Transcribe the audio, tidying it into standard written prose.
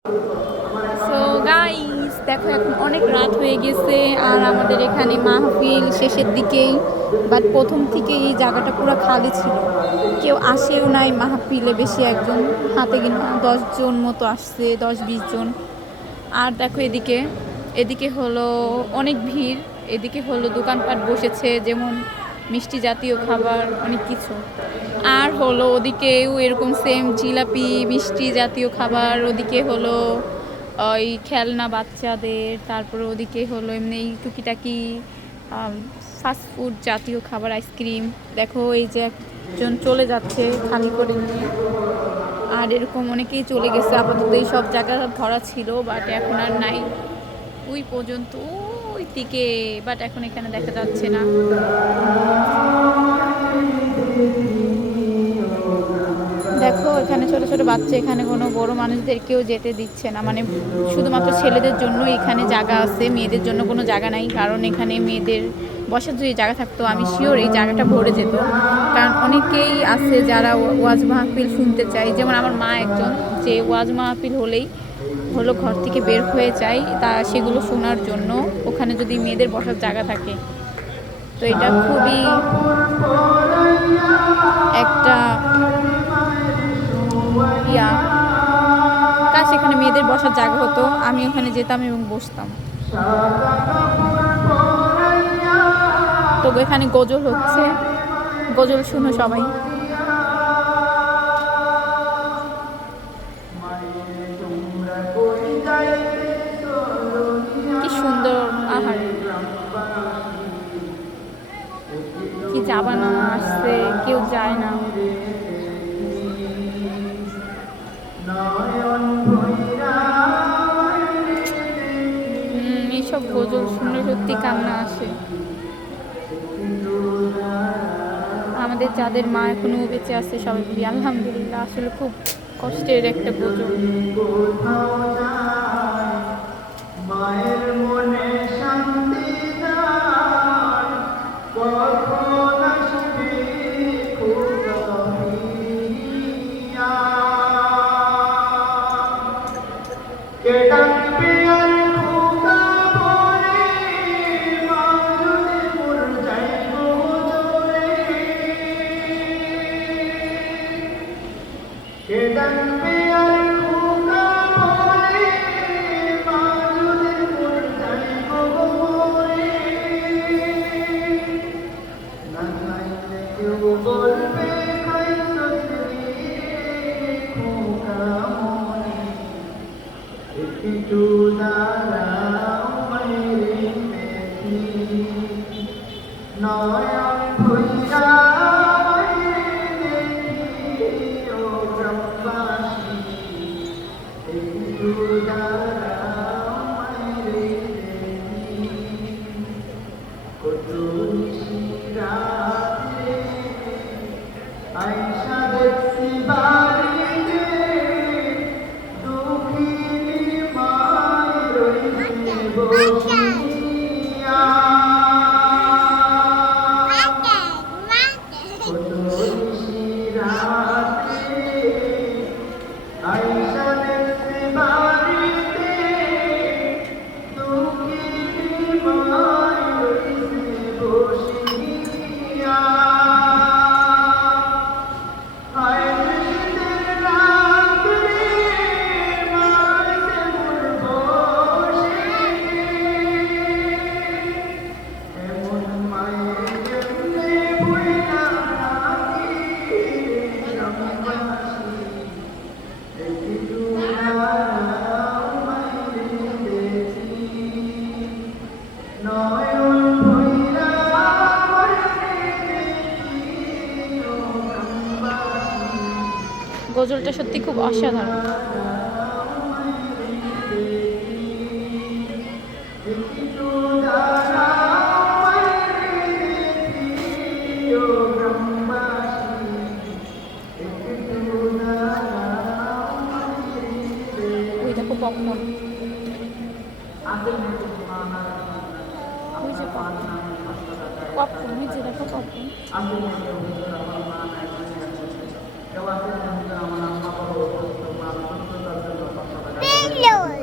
So guys দেখো এখন অনেক রাত হয়ে গেছে আর আমাদের এখানে মাহফিল শেষের দিকেই, বাট প্রথম থেকে এই জায়গাটা পুরো খালি ছিল, কেউ আসেও নাই মাহফিলে। বেশি একজন হাতে গোনা 10 জন মতো আসছে, 10-20 জন। আর দেখো এদিকে এদিকে হলো অনেক ভিড়। এদিকে হলো দোকানপাট বসেছে, যেমন মিষ্টি জাতীয় খাবার অনেক কিছু। আর হলো ওদিকেও এরকম সেম জিলাপি মিষ্টি জাতীয় খাবার। ওদিকে হলো ওই খেলনা বাচ্চাদের, তারপরে ওদিকে হলো এমনি টুকিটাকি ফাস্টফুড জাতীয় খাবার, আইসক্রিম। দেখো এই যে একজন চলে যাচ্ছে খালি করে নিয়ে, আর এরকম অনেকেই চলে গেছে। আপাতত এই সব জায়গা ভরা ছিল, বাট এখন আর নাই। ওই পর্যন্ত ওই দিকে, বাট এখন এখানে দেখা যাচ্ছে না। দেখো এখানে ছোট ছোট বাচ্চা, এখানে কোনো বড় মানুষদেরকেও যেতে দিচ্ছে না, মানে শুধুমাত্র ছেলেদের জন্য এখানে জায়গা আছে, মেয়েদের জন্য কোনো জায়গা নাই। কারণ এখানে মেয়েদের বসার যদি জায়গা থাকতো আমি শিওর এই জায়গাটা ভরে যেত। কারণ অনেকেই আছে যারা ওয়াজ মাহফিল শুনতে চায়, যেমন আমার মা একজন, যে ওয়াজ মাহফিল হলেই হলো ঘর থেকে বের হয়ে যায় তা সেগুলো শোনার জন্য, ওখানে যদি মেয়েদের বসার জায়গা থাকে। তো এটা খুবই একটা ইয়া কাজ, এখানে মেয়েদের বসার জায়গা হতো, আমি ওখানে যেতাম এবং বসতাম। তো এখানে গজল হচ্ছে, গজল শুনো সবাই। কি সুন্দর, আহারে কি জাবানা আসছে, কেউ যায় না। এইসব গজল শুনলে সত্যি কান্না আসে। আমাদের যাদের মা এখনো বেঁচে আছে সবাই বলি আলহামদুলিল্লাহ। আসলে খুব কষ্টের একটা গজল। মায়ের মনে শান্তি নাই, কখন আসবে খোদা ফিরিয়া। কে ডাকবে আর খোদা বলে, মা যদি মর যাইব জলে। কে ডাকবে আর খোদা বলে, মা যদি মর যাইব মরে। না চাইলে কেউ বলবে খাইছস রে খোকা মনে, একটু দাঁড়াও মায়ের দেখি, নয়ন ভৈরা দেখি ও গ্রামবাসী, একটু দাঁড়াও মায়ের দেখি। কত নিশি রাতে আইসা দেখছি বাড়িতে, দুঃখিনী মায় রইছে বসিয়া। কত নিশি রাতে আইসা দেখছি বাড়িতে, দুঃখিনী মায় রইছে বসিয়া। গজলটা সত্যি খুব অসাধারণ। ওই দেখো পপকর্ন, ওই যে পপকর্ন, ওই যে দেখো পপকর্ন। Hello.